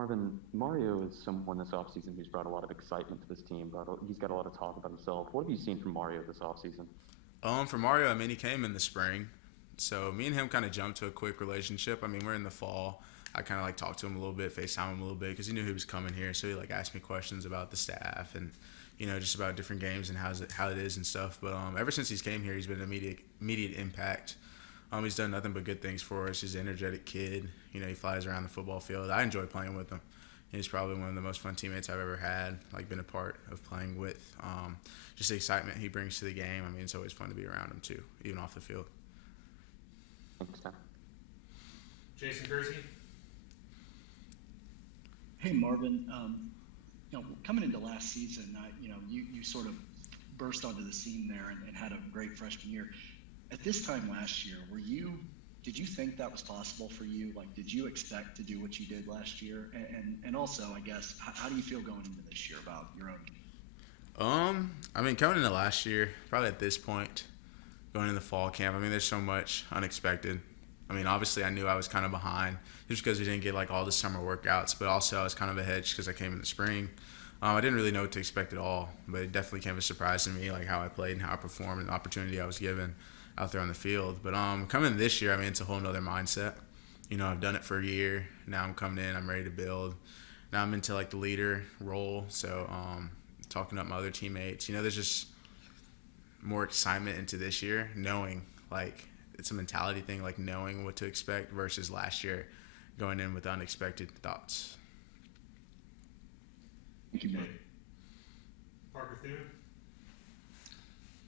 Marvin, Mario is someone this offseason who's brought a lot of excitement to this team. He's got a lot of talk about himself. What have you seen from Mario this offseason? For Mario, I mean, he came in the spring, so me and him kind of jumped to a quick relationship. I mean, we're in the fall. I kind of like talked to him a little bit, FaceTime him a little bit because he knew he was coming here. So he like asked me questions about the staff and just about different games and how it is and stuff. But ever since he's came here, he's been an immediate impact. He's done nothing but good things for us. He's an energetic kid. He flies around the football field. I enjoy playing with him. He's probably one of the most fun teammates I've ever had, like been a part of playing with. Just the excitement he brings to the game. I mean, it's always fun to be around him too, even off the field. Thanks, Tom. Jason Kersey. Hey Marvin, coming into last season, you sort of burst onto the scene there and had a great freshman year. At this time last year, did you think that was possible for you? Like, did you expect to do what you did last year? And also, I guess, how do you feel going into this year about your own game? I mean, coming into last year, probably at this point, going into the fall camp, I mean, there's so much unexpected. I mean, obviously, I knew I was kind of behind just because we didn't get like all the summer workouts, but also I was kind of ahead just because I came in the spring. I didn't really know what to expect at all, but it definitely came as a surprise to me, like how I played and how I performed and the opportunity I was given out there on the field. But coming this year, I mean, it's a whole nother mindset. I've done it for a year. Now I'm coming in, I'm ready to build. Now I'm into like the leader role, so talking up my other teammates. There's just more excitement into this year, knowing like it's a mentality thing, like knowing what to expect versus last year going in with unexpected thoughts. Thank you, Mark. Parker Thune.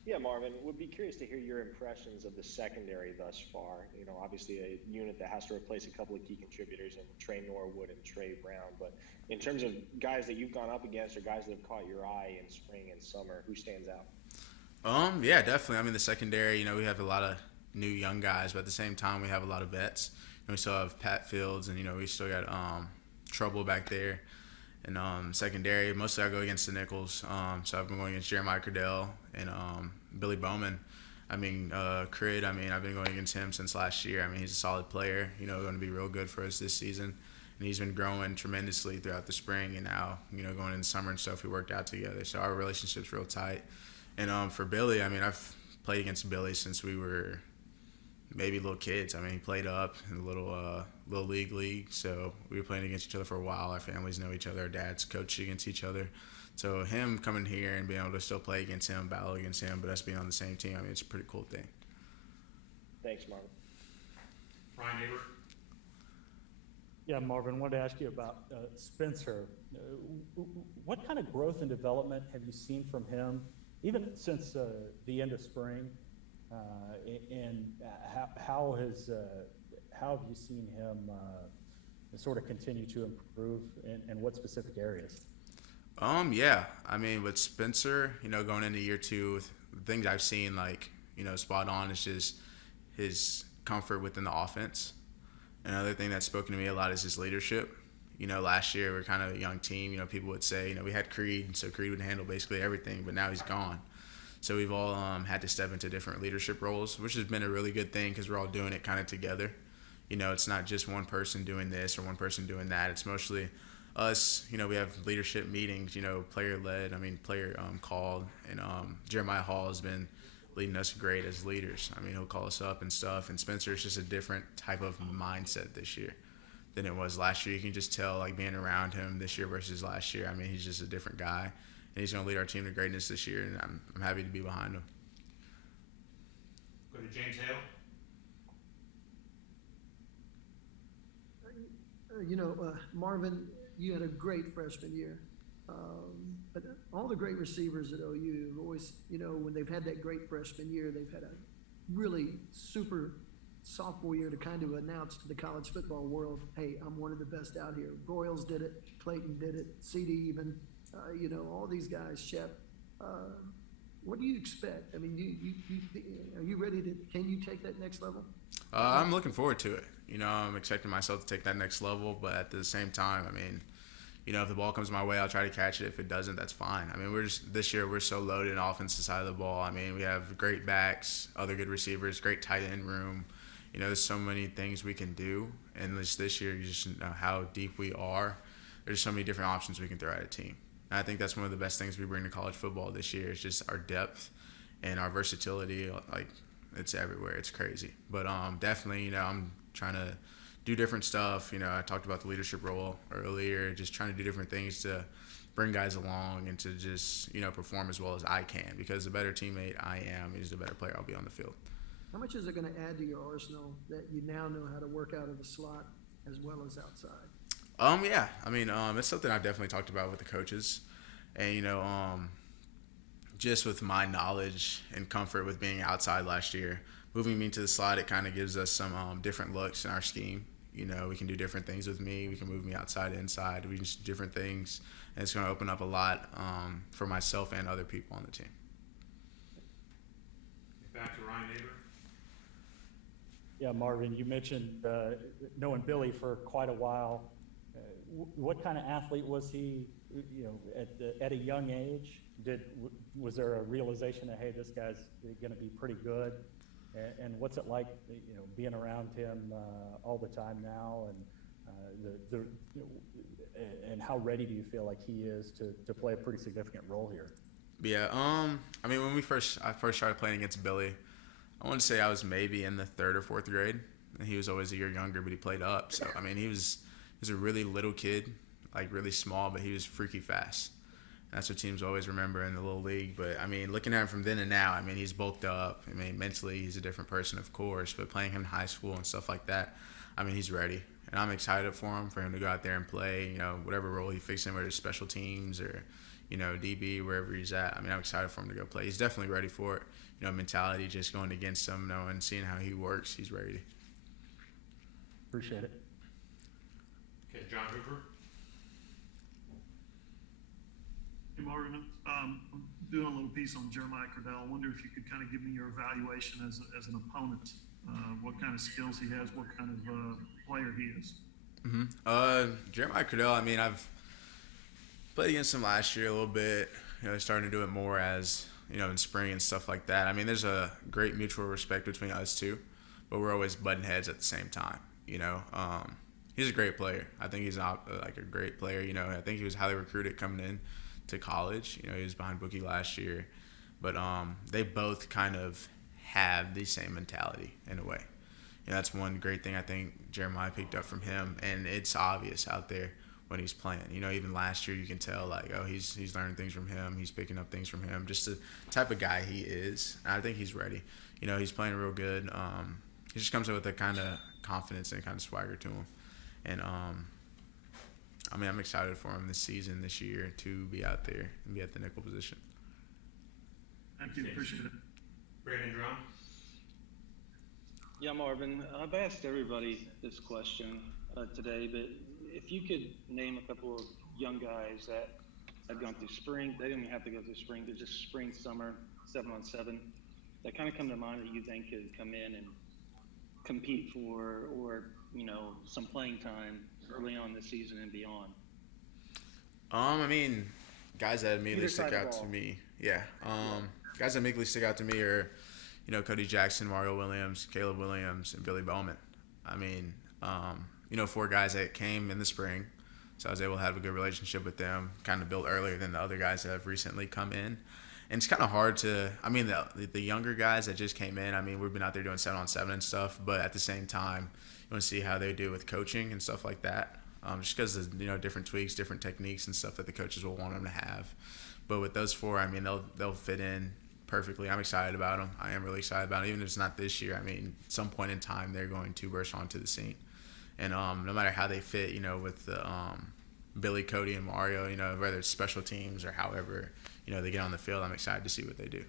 Yeah, Marvin, would be curious to hear your impressions of the secondary thus far. Obviously a unit that has to replace a couple of key contributors in Trey Norwood and Trey Brown. But in terms of guys that you've gone up against or guys that have caught your eye in spring and summer, who stands out? Yeah, definitely. I mean, the secondary, we have a lot of new young guys, but at the same time, we have a lot of vets. We still have Pat Fields, and we still got Trouble back there. And secondary, mostly I go against the nickels. So I've been going against Jeremiah Cardell and Billy Bowman. I mean, Crid, I've been going against him since last year. I mean, he's a solid player, going to be real good for us this season. And he's been growing tremendously throughout the spring and now, going into summer and stuff, we worked out together. So our relationship's real tight. And for Billy, I've played against Billy since we were maybe little kids. He played up in the little league, so we were playing against each other for a while. Our families know each other. Our dads coached against each other. So him coming here and being able to still play against him, battle against him, but us being on the same team, it's a pretty cool thing. Thanks, Marvin. Ryan Neighbor. Yeah, Marvin, I wanted to ask you about Spencer. What kind of growth and development have you seen from him, even since the end of spring? And how have you seen him sort of continue to improve, and what specific areas? Yeah. With Spencer, going into year two, the things I've seen, spot on is just his comfort within the offense. Another thing that's spoken to me a lot is his leadership. Last year we were kind of a young team. People would say, we had Creed, so Creed would handle basically everything, but now he's gone. So we've all had to step into different leadership roles, which has been a really good thing because we're all doing it kind of together. It's not just one person doing this or one person doing that. It's mostly us. We have leadership meetings, player-led, player called. And Jeremiah Hall has been leading us great as leaders. He'll call us up and stuff. And Spencer's just a different type of mindset this year than it was last year. You can just tell, being around him this year versus last year. He's just a different guy. And he's going to lead our team to greatness this year, and I'm happy to be behind him. Go to James Hale. Marvin, you had a great freshman year. But all the great receivers at OU have always, when they've had that great freshman year, they've had a really super sophomore year to kind of announce to the college football world, hey, I'm one of the best out here. Broyles did it. Clayton did it. CD even. All these guys, Shep. What do you expect? Are you ready to, can you take that next level? I'm looking forward to it. I'm expecting myself to take that next level, but at the same time, if the ball comes my way, I'll try to catch it. If it doesn't, that's fine. This year we're so loaded on offensive side of the ball. We have great backs, other good receivers, great tight end room. There's so many things we can do, and this year you just know how deep we are. there's so many different options we can throw at a team. And I think that's one of the best things we bring to college football this year is just our depth and our versatility. Like, it's everywhere. It's crazy. But definitely, I'm trying to do different stuff. I talked about the leadership role earlier, just trying to do different things to bring guys along and to just, perform as well as I can, because the better teammate I am is the better player I'll be on the field. How much is it going to add to your arsenal that you now know how to work out of the slot as well as outside? Yeah. I mean, it's something I've definitely talked about with the coaches. And, just with my knowledge and comfort with being outside last year, moving me to the slot, it kind of gives us some different looks in our scheme. We can do different things with me. We can move me outside, inside. We can just do different things. And it's going to open up a lot for myself and other people on the team. Back to Ryan Neighbor. Yeah, Marvin, you mentioned knowing Billy for quite a while. What kind of athlete was he, at a young age? Was there a realization that, hey, this guy's going to be pretty good? And what's it like, being around him all the time now? And and how ready do you feel like he is to play a pretty significant role here? Yeah, I mean, when I first started playing against Billy, I want to say I was maybe in the 3rd or 4th grade, and he was always a year younger, but he played up. So, I mean, he was a really little kid, like really small, but he was freaky fast. And that's what teams always remember in the little league. But, I mean, looking at him from then and now, I mean, he's bulked up. I mean, mentally, he's a different person, of course, but playing him in high school and stuff like that, I mean, he's ready. And I'm excited for him to go out there and play, whatever role he fits in, whether it's special teams or, DB, wherever he's at. I mean, I'm excited for him to go play. He's definitely ready for it. Mentality, just going against him, and seeing how he works, he's ready. Appreciate it. Okay, John Hoover. Hey, Marvin, I'm doing a little piece on Jeremiah Cardell. I wonder if you could kind of give me your evaluation as an opponent, what kind of skills he has, what kind of player he is. Jeremiah Cardell, I mean, I've played against him last year a little bit. Starting to do it more as, in spring and stuff like that. I mean, there's a great mutual respect between us two, but we're always butting heads at the same time, He's a great player. I think he's like a great player. I think he was highly recruited coming in to college. He was behind Bookie last year. But they both kind of have the same mentality in a way. That's one great thing I think Jeremiah picked up from him, and it's obvious out there when he's playing. Even last year you can tell, like, oh, he's learning things from him. He's picking up things from him. Just the type of guy he is. And I think he's ready. He's playing real good. He just comes up with a kind of confidence and kind of swagger to him. And, I mean, I'm excited for him this year, to be out there and be at the nickel position. Thank you. Appreciate it. Brandon Drum. Yeah, Marvin, I've asked everybody this question today, but if you could name a couple of young guys that have gone through spring, they didn't even have to go through spring, but just spring, summer, 7-on-7, that kind of come to mind that you think could come in and compete for, or, some playing time early on this season and beyond? I mean, guys that immediately stick out to me. Yeah. Guys that immediately stick out to me are, Cody Jackson, Mario Williams, Caleb Williams, and Billy Bowman. I mean, 4 guys that came in the spring, so I was able to have a good relationship with them, kind of built earlier than the other guys that have recently come in. And it's kind of hard to, I mean, the younger guys that just came in, I mean, we've been out there doing 7-on-7 and stuff, but at the same time, you want to see how they do with coaching and stuff like that. Just because of, different tweaks, different techniques and stuff that the coaches will want them to have. But with those 4, I mean, they'll fit in perfectly. I'm excited about them. I am really excited about them. Even if it's not this year, I mean, at some point in time, they're going to burst onto the scene. And no matter how they fit, with the Billy, Cody, and Mario, whether it's special teams or however, they get on the field, I'm excited to see what they do.